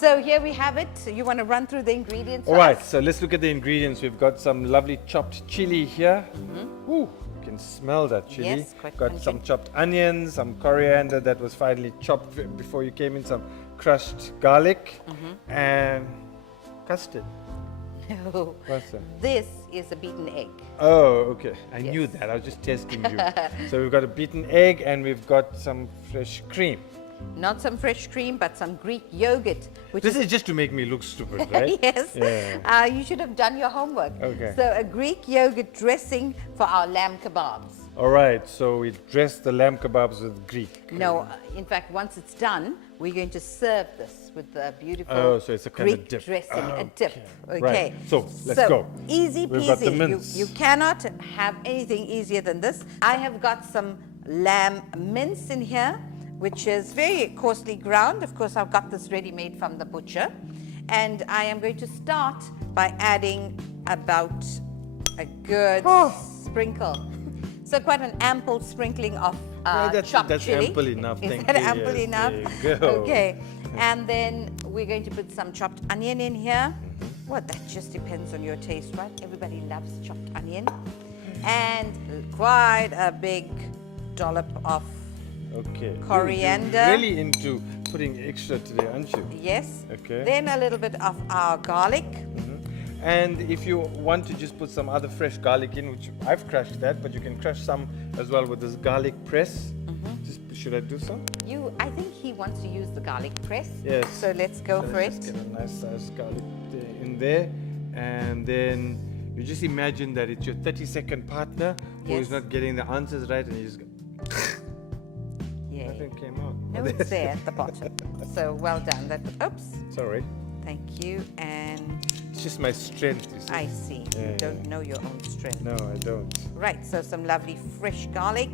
So here we have it. You want to run through the ingredients? All right, so let's look at the ingredients. We've got some lovely chopped chili here. Ooh, you can smell that chili. Yes, quite got pungent. some chopped onions, some coriander that was finely chopped before you came in, some crushed garlic, and custard. No. What's that? This is a beaten egg. Oh, okay. I knew Yes. that. I was just testing you. So we've got a beaten egg and we've got some fresh cream. Not some fresh cream, but some Greek yogurt, which This is just to make me look stupid, right? yes. Yeah. You should have done your homework. Okay. So a Greek yogurt dressing for our lamb kebabs. All right, so we dress the lamb kebabs with Greek. No, in fact, once it's done, we're going to serve this with the beautiful Oh, so it's a kind of Greek dip. dressing, a dip. Okay. Okay. Right. So, let's go. Easy We've got the peasy. mince. You cannot have anything easier than this. I have got some lamb mince in here, which is very coarsely ground. Of course, I've got this ready-made from the butcher. And I am going to start by adding about a good sprinkle. So quite an ample sprinkling of chopped that's chili. ample enough. Is Thank that you. ample Yes, enough? there you go. Okay. And then we're going to put some chopped onion in here. Well, that just depends on your taste, right? Everybody loves chopped onion. And quite a big dollop of Okay. Coriander. You're really into putting extra today, aren't you? yes. Okay. Then a little bit of our garlic. And if you want to just put some other fresh garlic in, which I've crushed that, but you can crush some as well with this garlic press. Should I do some? I think he wants to use the garlic press. Yes. So let's go for Let's it. just get a nice sized garlic in there. And then you just imagine that it's your 30-second partner who Yes. is not getting the answers right, and you just go, Yeah. nothing came out. No, it's there at the bottom. So well done. Oops. Sorry. Thank you. And It's just my strength, you see. I see. Yeah, You don't know your own strength. No, I don't. Right, so some lovely fresh garlic.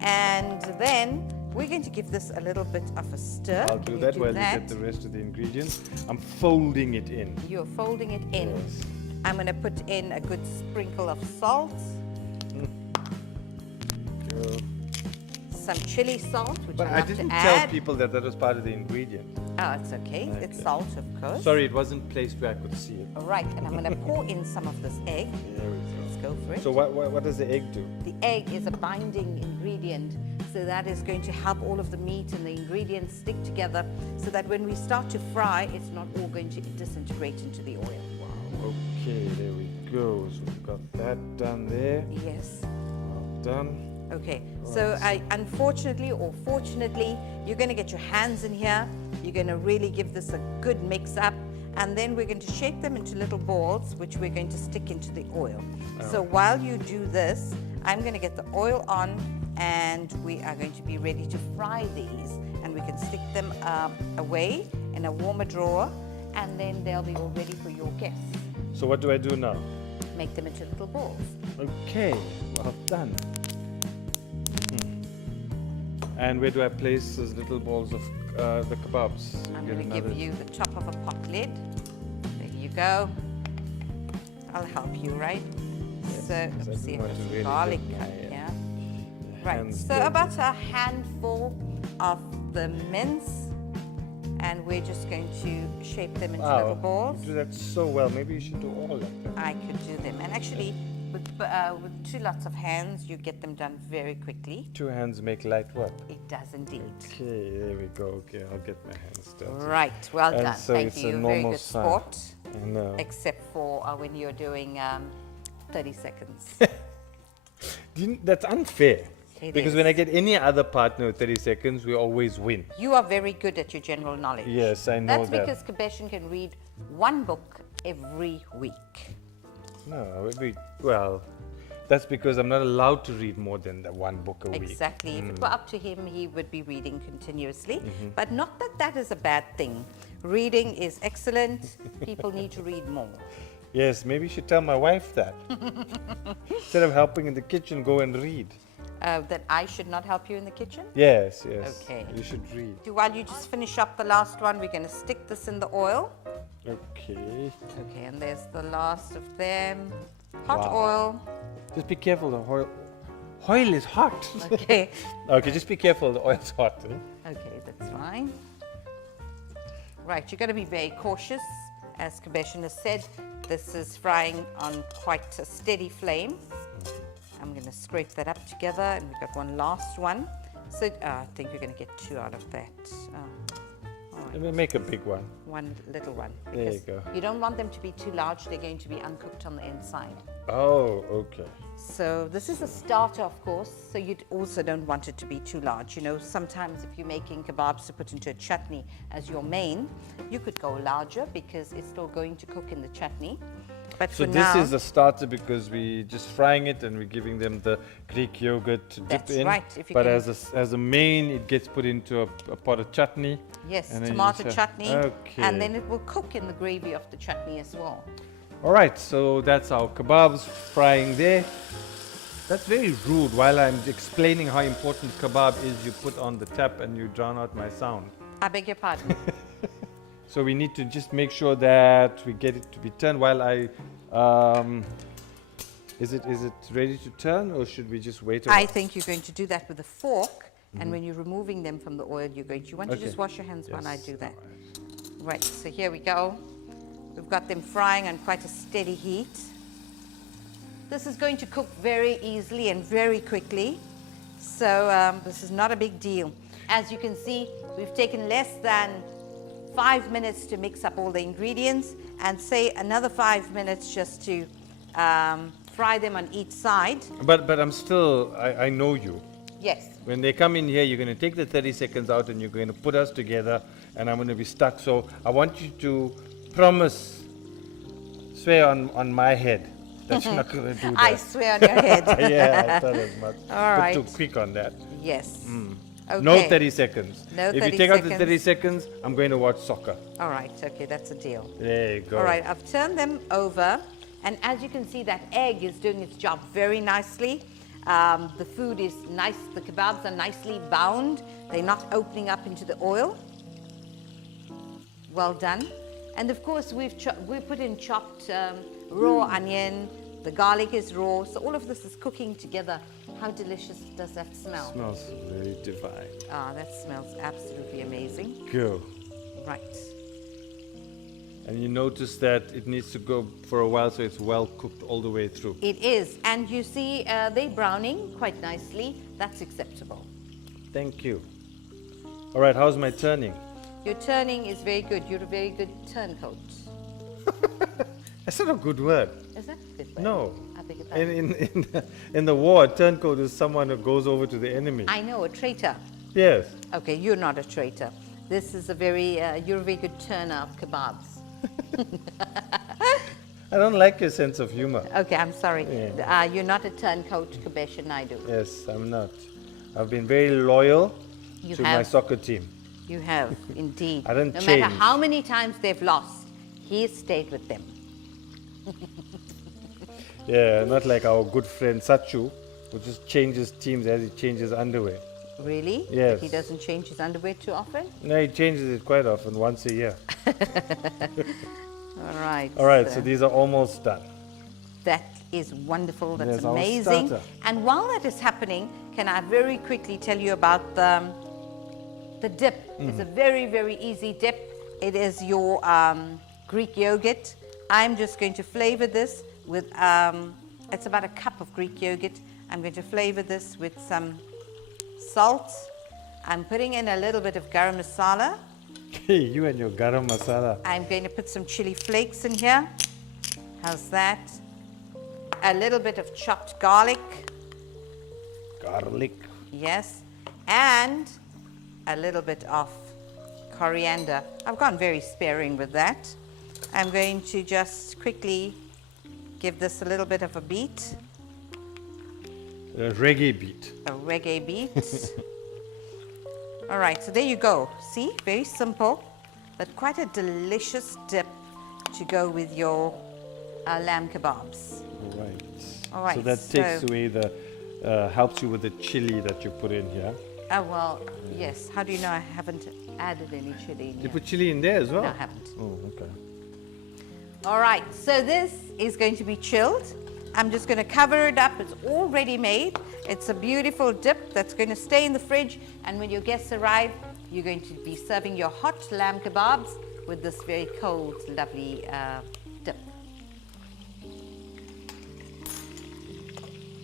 And then we're going to give this a little bit of a stir. I'll Can do you that do while that? you get the rest of the ingredients. I'm folding it in. You're folding it in. Yes. I'm going to put in a good sprinkle of salt, Go. some chili salt, which But I I love didn't to tell add. people that that was part of the ingredient. Oh, it's okay. It's salt, of course. Sorry, it wasn't placed where I could see it. All right, and I'm going to pour in some of this egg. There we Let's go for go. it. So what does the egg do? The egg is a binding ingredient, so that is going to help all of the meat and the ingredients stick together so that when we start to fry, it's not all going to disintegrate into the oil. Wow. Okay, there we go. So we've got that done there. Yes. Well done. Okay, so unfortunately or fortunately, you're going to get your hands in here. You're going to really give this a good mix up, and then we're going to shape them into little balls, which we're going to stick into the oil. So while you do this, I'm going to get the oil on, and we are going to be ready to fry these, and we can stick them away in a warmer drawer, and then they'll be all ready for your guests. So what do I do now? Make them into little balls. Okay, well done. And where do I place those little balls of the kebabs? I'm Get going to another- give you the top of a pot lid. There you go. I'll help you, right? So, I let's see if don't want to there's really garlic get cut my, here. Right, hands so dirty. about a handful of the mince, and we're just going to shape them into little balls. You do that so well. Maybe you should do all like that. I could do them. And actually, with two lots of hands, you get them done very quickly. 2 hands make light work. It does indeed. Okay, there we go. Okay, I'll get my hands done. Right, well And done. so Thank it's you. a You're a very normal good size. sport. I know. Except for when you're doing 30 seconds. That's unfair. It Because is. when I get any other partner with 30 seconds, we always win. You are very good at your general knowledge. Yes, I know That's that. because Kebabs can read one book every week. No, well, that's because I'm not allowed to read more than the 1 book a week. Exactly. If it were up to him, he would be reading continuously. Mm-hmm. But not that that is a bad thing. Reading is excellent. People need to read more. Yes, maybe you should tell my wife that. Instead of helping in the kitchen, go and read. That I should not help you in the kitchen? Yes, yes. Okay. You should read. While you just finish up the last one, we're going to stick this in the oil. Okay. Okay, and there's the last of them. Hot Wow. oil. Just be careful, the oil is hot. Okay. Okay, just be careful, the oil's hot. Eh? Okay, that's fine. Right, you're going to be very cautious. As Kebabs has said, this is frying on quite a steady flame. I'm going to scrape that up together, and we've got one last one. So I think you're going to get 2 out of that. Let me make a big one. One little one. There you go. You don't want them to be too large. They're going to be uncooked on the inside. Oh, okay. So this is a starter, of course, so you also don't want it to be too large. You know, sometimes if you're making kebabs to put into a chutney as your main, you could go larger because it's still going to cook in the chutney. But So for this now, is a starter because we're just frying it and we're giving them the Greek yogurt to dip That's in. right, if you But can- as a main, it gets put into a pot of chutney. yes, and then you tomato just chutney, Okay. and then it will cook in the gravy of the chutney as well. All right, so that's our kebabs frying there. That's very rude. While I'm explaining how important kebab is, you put on the tap and you drown out my sound. I beg your pardon. So we need to just make sure that we get it to be turned while I... is it ready to turn, or should we just wait a I while? think you're going to do that with a fork, and when you're removing them from the oil, you want to Okay. just wash your hands while I Yes, do that. all Right, so here we go. We've got them frying on quite a steady heat. This is going to cook very easily and very quickly. So this is not a big deal. As you can see, we've taken less than 5 minutes to mix up all the ingredients, and say another 5 minutes just to fry them on each side. But I'm still, I know you. Yes. When they come in here, you're going to take the 30 seconds out and you're going to put us together, and I'm going to be stuck. So I want you to promise, swear on my head that you're not going to do that. I swear on your head. Yeah, I thought as much. All right. But too quick on that. Yes. Okay. No 30 seconds. No if 30 you take out the seconds. 30 seconds, I'm going to watch soccer. All right. Okay, that's a deal. There you go. All right, I've turned them over, and as you can see, that egg is doing its job very nicely. The food is nice, the kebabs are nicely bound. They're not opening up into the oil. Well done. And of course, we put in chopped raw onion. The garlic is raw, so all of this is cooking together. How delicious does that smell? Smells very divine. Ah, that smells absolutely amazing. Go. Right. And you notice that it needs to go for a while so it's well cooked all the way through. It is, and you see they're browning quite nicely. That's acceptable. Thank you. All right, how's my turning? Your turning is very good. You're a very good turncoat. That's not a good word. Is that a good word? No. I beg your pardon. In the war, a turncoat is someone who goes over to the enemy. I know, a traitor. Yes. Okay, you're not a traitor. This is a very, you're a very good turner of kebabs. I don't like your sense of humor. Okay, I'm sorry. Yeah. You're not a turncoat, Kebabs Naidu. Yes, I'm not. I've been very loyal You to my have. soccer team. You have, indeed. I don't No change. matter how many times they've lost, he has stayed with them. Yeah, not like our good friend Sachu, who just changes teams as he changes underwear. Really? Yes. He doesn't change his underwear too often? No, he changes it quite often, once a year. All right. All right, so these are almost done. That is wonderful. That's There's our amazing. starter. And while that is happening, can I very quickly tell you about the dip? It's a very, very easy dip. It is your Greek yogurt. I'm just going to flavor this with, it's about a cup of Greek yogurt. I'm going to flavor this with some salt. I'm putting in a little bit of garam masala. Hey, you and your garam masala. I'm going to put some chili flakes in here. How's that? A little bit of chopped garlic. Garlic. Yes. And a little bit of coriander. I've gone very sparing with that. I'm going to just quickly give this a little bit of a beat, A reggae beat. a reggae beat. All right, so there you go. See, very simple, but quite a delicious dip to go with your lamb kebabs. All right. All right, So that takes so- away the, helps you with the chili that you put in here. Oh, well, yes. How do you know I haven't added any chili in You here? put chili in there as well? No, I haven't. Oh, okay. All right, so this is going to be chilled. I'm just going to cover it up. It's already made. It's a beautiful dip that's going to stay in the fridge. And when your guests arrive, you're going to be serving your hot lamb kebabs with this very cold, lovely dip.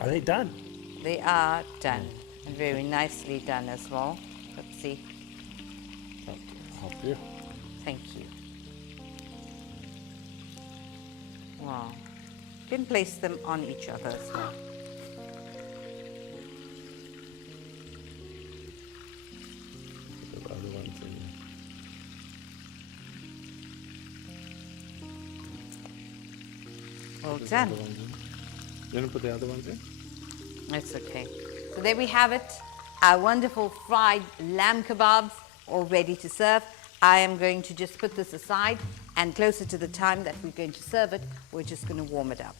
Are they done? They are done, and very nicely done as well. Let's see. Help you. Thank you. Wow. You can place them on each other as well. Put the other ones in there. Well Put the done. other ones in. You want to put the other ones in? That's okay. So there we have it, our wonderful fried lamb kebabs, all ready to serve. I am going to just put this aside, and closer to the time that we're going to serve it, we're just going to warm it up.